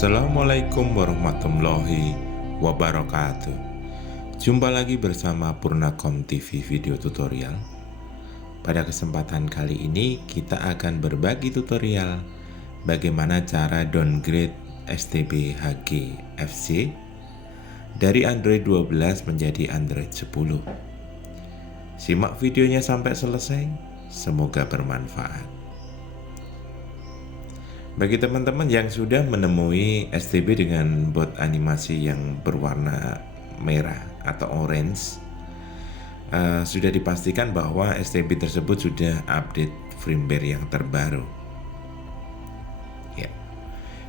Assalamualaikum warahmatullahi wabarakatuh. Jumpa lagi bersama Purnakom TV Video Tutorial. Pada kesempatan kali ini kita akan berbagi tutorial bagaimana cara downgrade STB HG FC dari Android 12 menjadi Android 10. Simak videonya sampai selesai, semoga bermanfaat. Bagi teman-teman yang sudah menemui STB dengan bot animasi yang berwarna merah atau orange, sudah dipastikan bahwa STB tersebut sudah update firmware yang terbaru. Ya.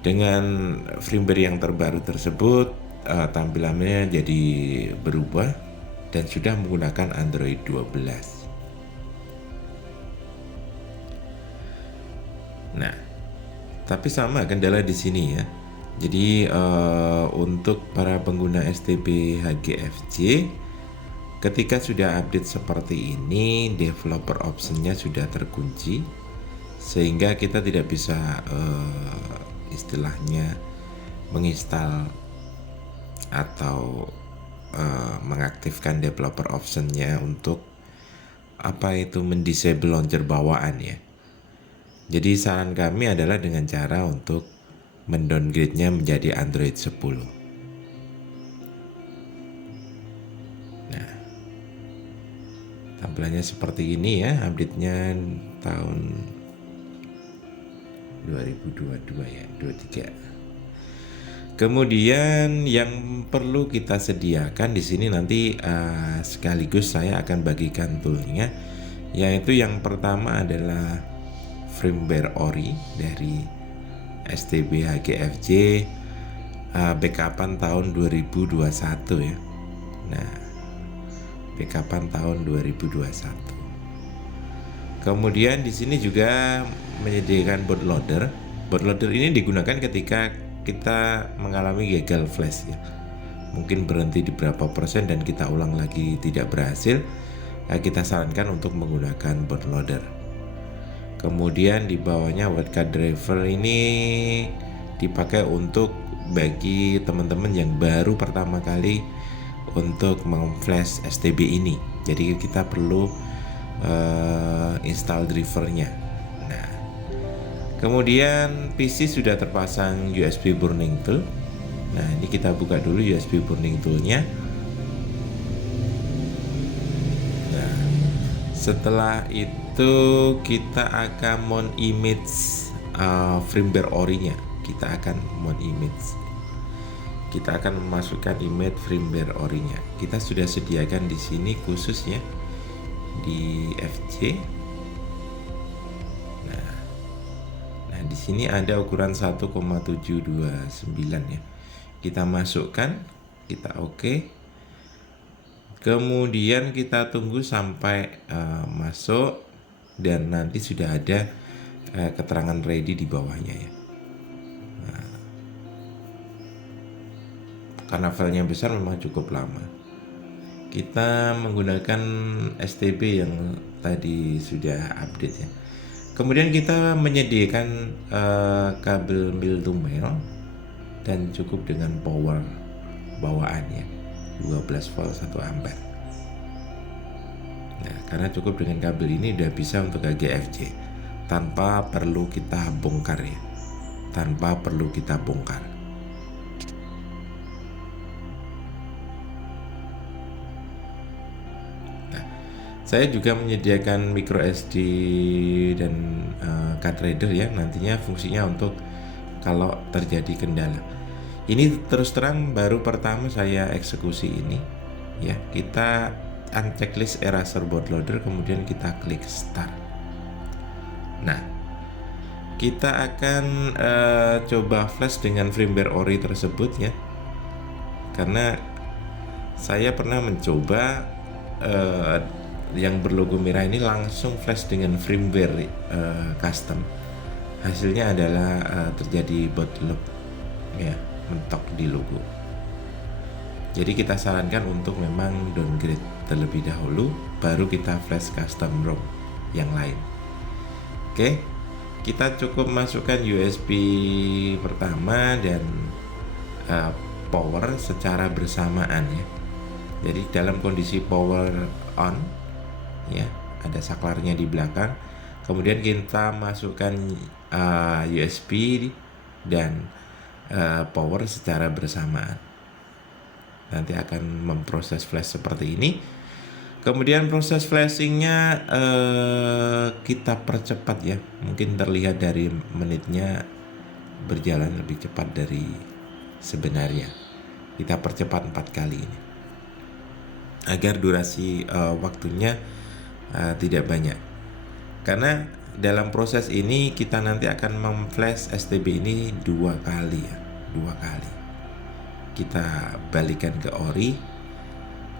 Dengan firmware yang terbaru tersebut, tampilannya jadi berubah dan sudah menggunakan Android 12. Nah, tapi sama kendala di sini ya. Jadi untuk para pengguna STB HGFC, ketika sudah update seperti ini, developer optionnya sudah terkunci, sehingga kita tidak bisa istilahnya menginstal atau mengaktifkan developer optionnya untuk mendisable launcher bawaan ya. Jadi saran kami adalah dengan cara untuk mendowngrade-nya menjadi Android 10. Nah, tampilannya seperti ini ya, update-nya tahun 2022 ya, 23. Kemudian yang perlu kita sediakan di sini nanti sekaligus saya akan bagikan toolnya, yaitu yang pertama adalah firmware ori dari STB HGFJ backupan tahun 2021 ya. Nah, backupan tahun 2021. Kemudian di sini juga menyediakan bootloader. Bootloader ini digunakan ketika kita mengalami gagal flash ya. Mungkin berhenti di berapa persen dan kita ulang lagi tidak berhasil. Kita sarankan untuk menggunakan bootloader. Kemudian di bawahnya wildcard driver ini dipakai untuk bagi teman-teman yang baru pertama kali untuk meng-flash STB ini. Jadi kita perlu install drivernya. Nah, kemudian PC sudah terpasang USB burning tool. Nah, ini kita buka dulu USB burning toolnya. Nah, setelah itu kita akan mount image firmware orinya. Kita akan mount image. Kita akan memasukkan image firmware orinya. Kita sudah sediakan di sini khususnya di FC. Nah, di sini ada ukuran 1,729 ya. Kita masukkan, kita oke. Kemudian kita tunggu sampai masuk. Dan nanti sudah ada keterangan ready di bawahnya ya. Nah, karena filenya besar memang cukup lama. Kita menggunakan STB yang tadi sudah update ya. Kemudian kita menyediakan kabel mil to mil dan cukup dengan power bawaan ya, 12 volt 1 ampere. Nah, karena cukup dengan kabel ini udah bisa untuk HGFJ tanpa perlu kita bongkar ya, tanpa perlu kita bongkar. Nah, saya juga menyediakan micro SD dan card reader ya, nantinya fungsinya untuk kalau terjadi kendala. Ini terus terang baru pertama saya eksekusi ini ya. Kita unchecklist eraser bootloader, kemudian kita klik start. Nah, kita akan coba flash dengan firmware ori tersebut ya, karena saya pernah mencoba yang berlogo merah ini langsung flash dengan firmware custom. Hasilnya adalah terjadi bootloop ya, mentok di logo. Jadi kita sarankan untuk memang downgrade terlebih dahulu, baru kita flash custom ROM yang lain. Oke. kita cukup masukkan USB pertama dan power secara bersamaan ya. Jadi dalam kondisi power on ya, ada saklarnya di belakang. Kemudian kita masukkan USB dan power secara bersamaan. Nanti akan memproses flash seperti ini. Kemudian proses flashingnya kita percepat ya. Mungkin terlihat dari menitnya berjalan lebih cepat dari sebenarnya. Kita percepat 4 kali ini agar durasi waktunya tidak banyak. Karena dalam proses ini kita nanti akan memflash STB ini 2 kali ya, 2 kali. Kita balikan ke ori.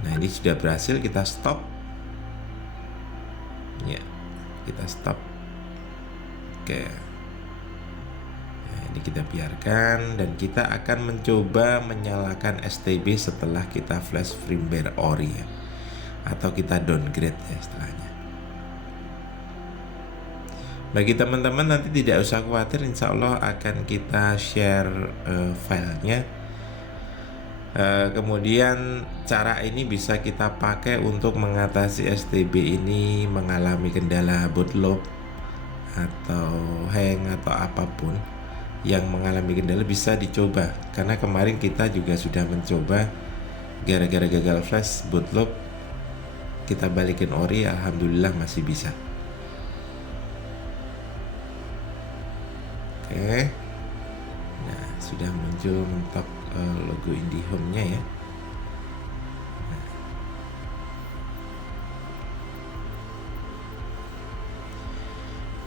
Nah, ini sudah berhasil, kita stop. Ya, kita stop. Oke. Nah, ini kita biarkan dan kita akan mencoba menyalakan STB setelah kita flash firmware ori ya. Atau kita downgrade ya istilahnya. Bagi teman-teman nanti tidak usah khawatir, insya Allah akan kita share filenya. Kemudian cara ini bisa kita pakai untuk mengatasi STB ini mengalami kendala bootloop atau hang atau apapun yang mengalami kendala, bisa dicoba. Karena kemarin kita juga sudah mencoba, gara-gara gagal flash bootloop kita balikin ori, alhamdulillah masih bisa. Oke. Nah, sudah muncul mentok logo IndiHome-nya ya.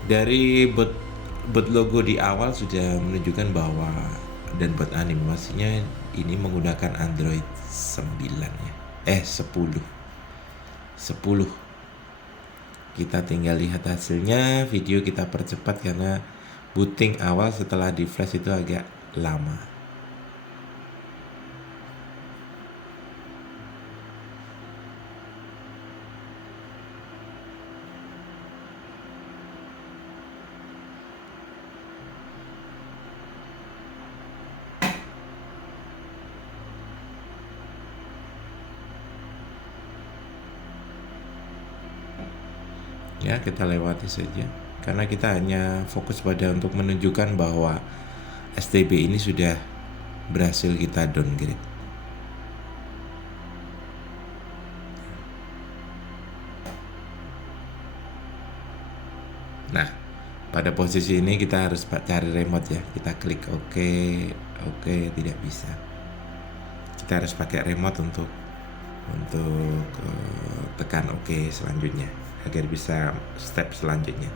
Dari boot logo di awal sudah menunjukkan bahwa, dan buat animasinya ini menggunakan Android 9 ya. 10. Kita tinggal lihat hasilnya. Video kita percepat karena booting awal setelah di flash itu agak lama. Ya, kita lewati saja karena kita hanya fokus pada untuk menunjukkan bahwa STB ini sudah berhasil kita downgrade. Nah, pada posisi ini kita harus cari remote ya. Kita klik oke, tidak bisa. Kita harus pakai remote untuk tekan oke selanjutnya agar bisa step selanjutnya.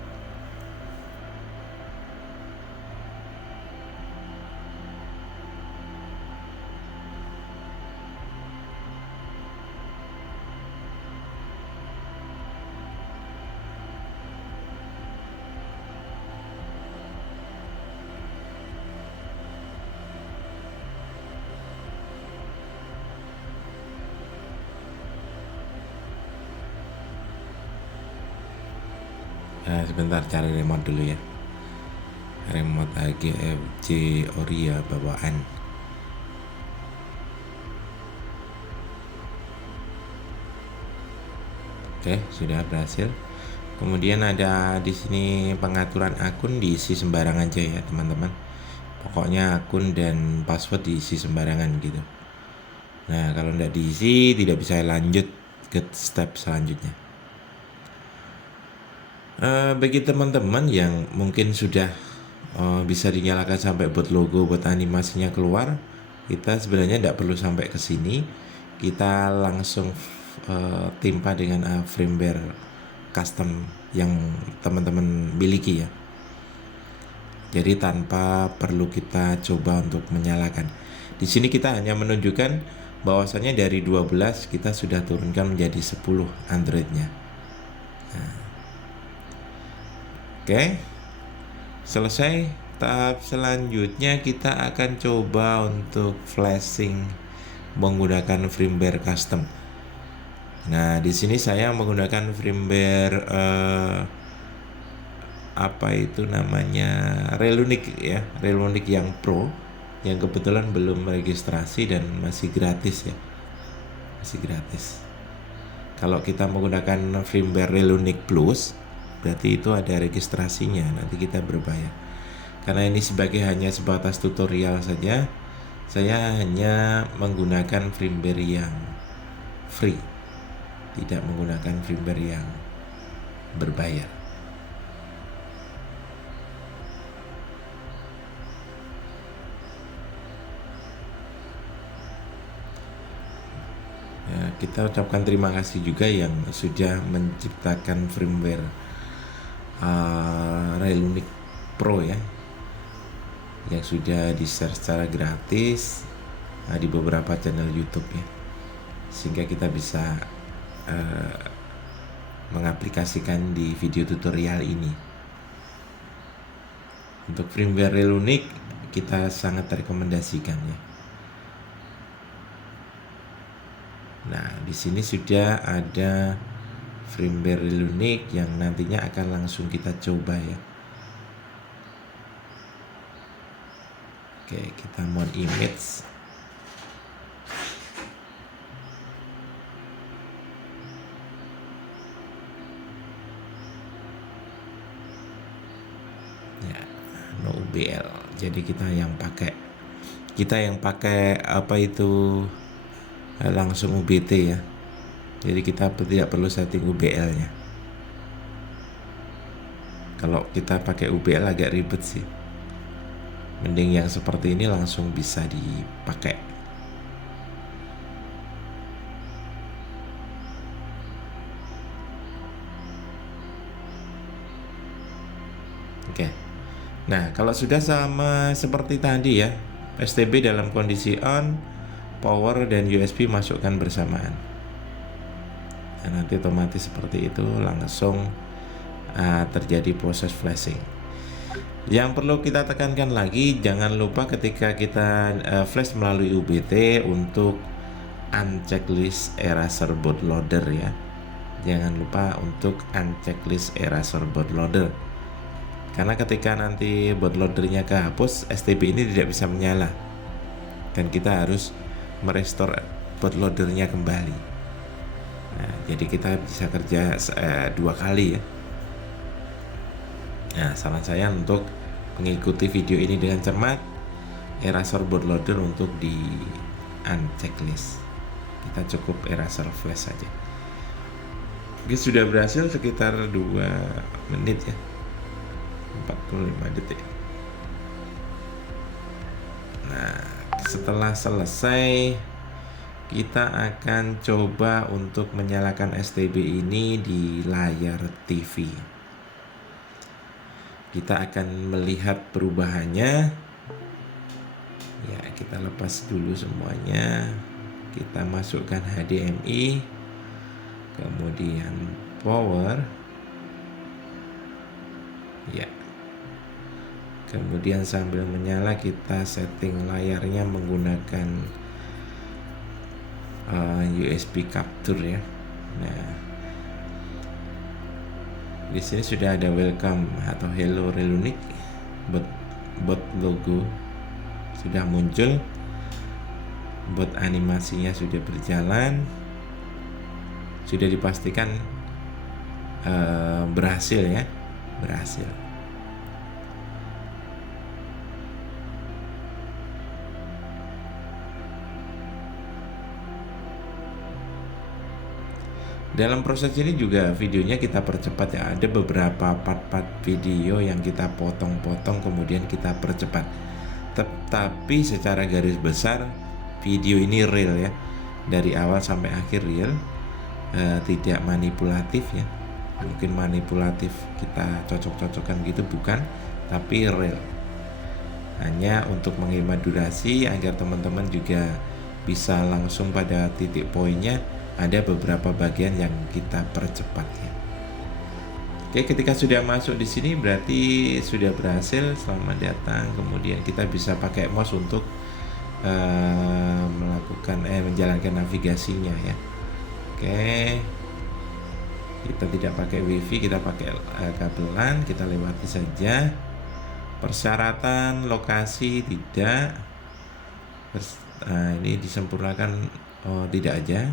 Nah, sebentar cari remote dulu ya. Remote AGFJ ori ya bawaan. Oke, sudah berhasil. Kemudian ada di sini pengaturan akun, diisi sembarangan aja ya teman-teman. Pokoknya akun dan password diisi sembarangan gitu. Nah, kalau tidak diisi tidak bisa lanjut ke step selanjutnya. Bagi teman-teman yang mungkin sudah bisa dinyalakan sampai buat logo, buat animasinya keluar, kita sebenarnya tidak perlu sampai ke sini. Kita langsung timpa dengan firmware custom yang teman-teman miliki ya. Jadi tanpa perlu kita coba untuk menyalakan. Di sini kita hanya menunjukkan bahwasanya dari 12 kita sudah turunkan menjadi 10 Android-nya. Nah. Oke, selesai. Tahap selanjutnya kita akan coba untuk flashing menggunakan firmware custom. Nah, di sini saya menggunakan firmware apa itu namanya Relunic ya, Relunic yang Pro yang kebetulan belum registrasi dan masih gratis ya, masih gratis. Kalau kita menggunakan firmware Relunic Plus berarti itu ada registrasinya, nanti kita berbayar. Karena ini hanya sebatas tutorial saja, saya hanya menggunakan firmware yang free, tidak menggunakan firmware yang berbayar. Ya, kita ucapkan terima kasih juga yang sudah menciptakan firmware Relunic Pro ya, yang sudah di-share secara gratis di beberapa channel YouTube ya, sehingga kita bisa mengaplikasikan di video tutorial ini. Untuk firmware Relunic kita sangat rekomendasikan ya. Nah, di sini sudah ada firmware Relunic yang nantinya akan langsung kita coba ya. Oke, kita mount image. Ya, no UBL. Jadi kita yang pakai apa itu langsung UBT ya. Jadi kita tidak perlu setting UBL-nya. Kalau kita pakai UBL agak ribet sih. Mending yang seperti ini langsung bisa dipakai. Oke. Nah, kalau sudah sama seperti tadi ya, STB dalam kondisi on, power dan USB masukkan bersamaan. Nah, nanti otomatis seperti itu langsung terjadi proses flashing. Yang perlu kita tekankan lagi, jangan lupa ketika kita flash melalui UBT untuk unchecklist eraser bootloader ya. Jangan lupa untuk unchecklist eraser bootloader. Karena ketika nanti bootloadernya kehapus, STB ini tidak bisa menyala. Dan kita harus merestore bootloadernya kembali. Nah, jadi kita bisa kerja 2 kali ya. Nah, saran saya untuk mengikuti video ini dengan cermat, eraser bootloader untuk di unchecklist. Kita cukup eraser flash saja. Oke, sudah berhasil sekitar 2 menit ya, 45 detik. Nah, setelah selesai kita akan coba untuk menyalakan STB ini di layar TV. Kita akan melihat perubahannya ya. Kita lepas dulu semuanya, kita masukkan HDMI, kemudian power ya, kemudian sambil menyala kita setting layarnya menggunakan USB capture ya. Nah, di sini sudah ada welcome atau hello Relunic, bot logo sudah muncul, bot animasinya sudah berjalan, sudah dipastikan berhasil ya, berhasil. Dalam proses ini juga videonya kita percepat ya. Ada beberapa part-part video yang kita potong-potong kemudian kita percepat. Tetapi secara garis besar video ini real ya. Dari awal sampai akhir real. Tidak manipulatif ya. Mungkin manipulatif kita cocok-cocokkan gitu, bukan, tapi real. Hanya untuk menghemat durasi agar teman-teman juga bisa langsung pada titik poinnya. Ada beberapa bagian yang kita percepat ya. Oke, ketika sudah masuk di sini berarti sudah berhasil. Selamat datang. Kemudian kita bisa pakai mouse untuk menjalankan navigasinya ya. Oke. Kita tidak pakai wifi, kita pakai kabel LAN, kita lewati saja. Persyaratan lokasi tidak. Ini disempurnakan, oh tidak aja,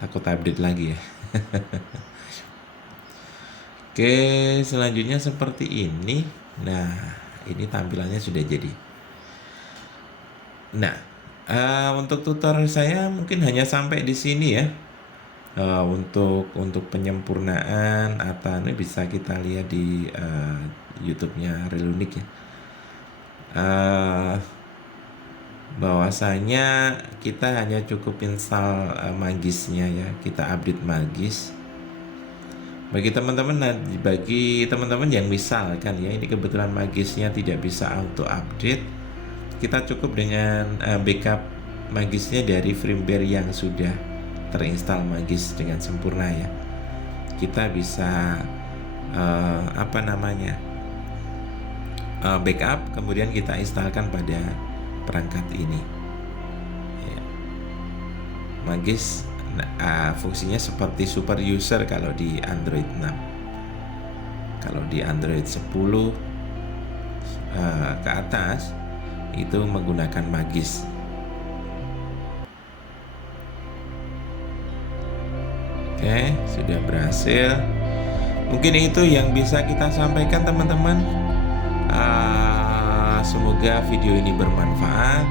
takut update lagi ya. Oke, selanjutnya seperti ini. Nah, ini tampilannya sudah jadi. Nah, untuk tutorial saya mungkin hanya sampai di sini ya. Untuk penyempurnaan atau ini bisa kita lihat di YouTube-nya Relunic ya. Bahwasanya kita hanya cukup install Magisnya ya, kita update Magis. Bagi teman-teman yang misalkan ya, ini kebetulan Magisnya tidak bisa auto update, kita cukup dengan backup Magisnya dari firmware yang sudah terinstall Magis dengan sempurna ya. Kita bisa backup, kemudian kita instalkan pada perangkat ini ya. Magis fungsinya seperti super user kalau di Android 6. Kalau di Android 10 ke atas itu menggunakan Magis. Oke, sudah berhasil. Mungkin itu yang bisa kita sampaikan teman-teman. Semoga video ini bermanfaat.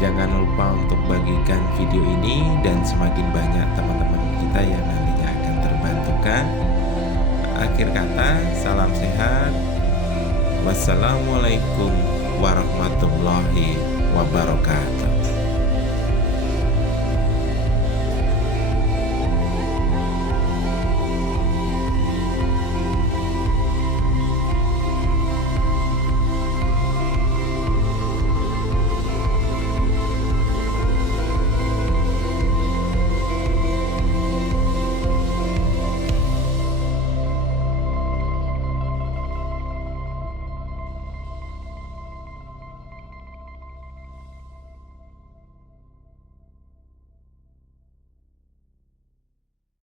Jangan lupa untuk bagikan video ini, dan semakin banyak teman-teman kita yang nantinya akan terbantukan. Akhir kata, salam sehat. Wassalamualaikum warahmatullahi wabarakatuh.